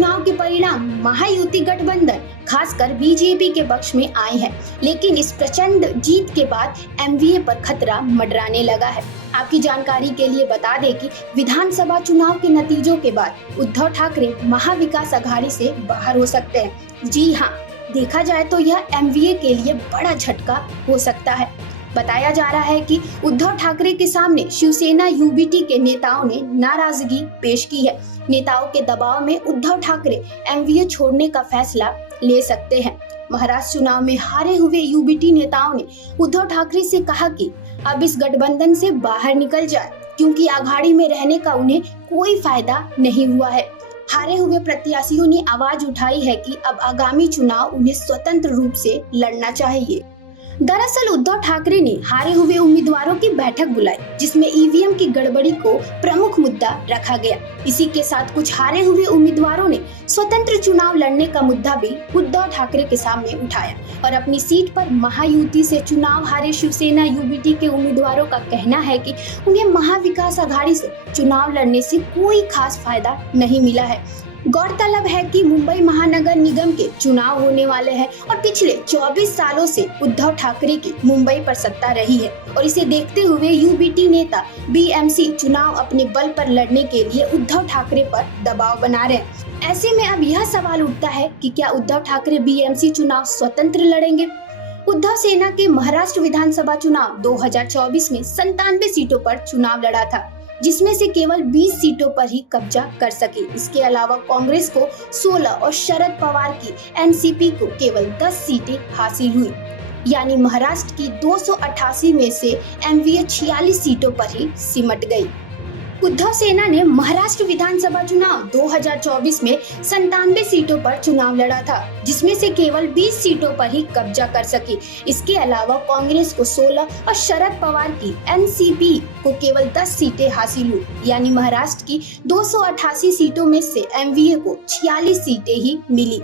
चुनाव के परिणाम महायुति गठबंधन खासकर बीजेपी के पक्ष में आए हैं, लेकिन इस प्रचंड जीत के बाद एमवीए पर खतरा मंडराने लगा है। आपकी जानकारी के लिए बता दें कि विधानसभा चुनाव के नतीजों के बाद उद्धव ठाकरे महाविकास अघाड़ी से बाहर हो सकते हैं। जी हाँ, देखा जाए तो यह एमवीए के लिए बड़ा झटका हो सकता है। बताया जा रहा है कि उद्धव ठाकरे के सामने शिवसेना यूबीटी के नेताओं ने नाराजगी पेश की है। नेताओं के दबाव में उद्धव ठाकरे एमवीए छोड़ने का फैसला ले सकते हैं। महाराष्ट्र चुनाव में हारे हुए यूबीटी नेताओं ने उद्धव ठाकरे से कहा कि अब इस गठबंधन से बाहर निकल जाए, क्योंकि अघाड़ी में रहने का उन्हें कोई फायदा नहीं हुआ है। हारे हुए प्रत्याशियों ने आवाज उठाई है कि अब आगामी चुनाव उन्हें स्वतंत्र रूप से लड़ना चाहिए। दरअसल उद्धव ठाकरे ने हारे हुए उम्मीदवारों की बैठक बुलाई, जिसमें ईवीएम की गड़बड़ी को प्रमुख मुद्दा रखा गया। इसी के साथ कुछ हारे हुए उम्मीदवारों ने स्वतंत्र चुनाव लड़ने का मुद्दा भी उद्धव ठाकरे के सामने उठाया और अपनी सीट पर महायुति से चुनाव हारे शिवसेना यूबीटी के उम्मीदवारों का कहना है कि उन्हें महाविकास अघाड़ी से चुनाव लड़ने से कोई खास फायदा नहीं मिला है। गौरतलब है कि मुंबई महानगर निगम के चुनाव होने वाले हैं और पिछले 24 सालों से उद्धव ठाकरे की मुंबई पर सत्ता रही है और इसे देखते हुए यूबीटी नेता बीएमसी चुनाव अपने बल पर लड़ने के लिए उद्धव ठाकरे पर दबाव बना रहे हैं। ऐसे में अब यह सवाल उठता है कि क्या उद्धव ठाकरे बीएमसी चुनाव स्वतंत्र लड़ेंगे? उद्धव सेना के महाराष्ट्र विधानसभा चुनाव 2024 में 97 सीटों पर चुनाव लड़ा था, जिसमें से केवल 20 सीटों पर ही कब्जा कर सके। इसके अलावा कांग्रेस को 16 और शरद पवार की एनसीपी को केवल 10 सीटें हासिल हुई। यानी महाराष्ट्र की 288 में से एमवीए 46 सीटों पर ही सिमट गई। उद्धव सेना ने महाराष्ट्र विधानसभा चुनाव 2024 में 97 सीटों पर चुनाव लड़ा था, जिसमें से केवल 20 सीटों पर ही कब्जा कर सकी। इसके अलावा कांग्रेस को 16 और शरद पवार की एनसीपी को केवल 10 सीटें हासिल हुई। यानी महाराष्ट्र की 288 सीटों में से एमवीए को 46 सीटें ही मिली।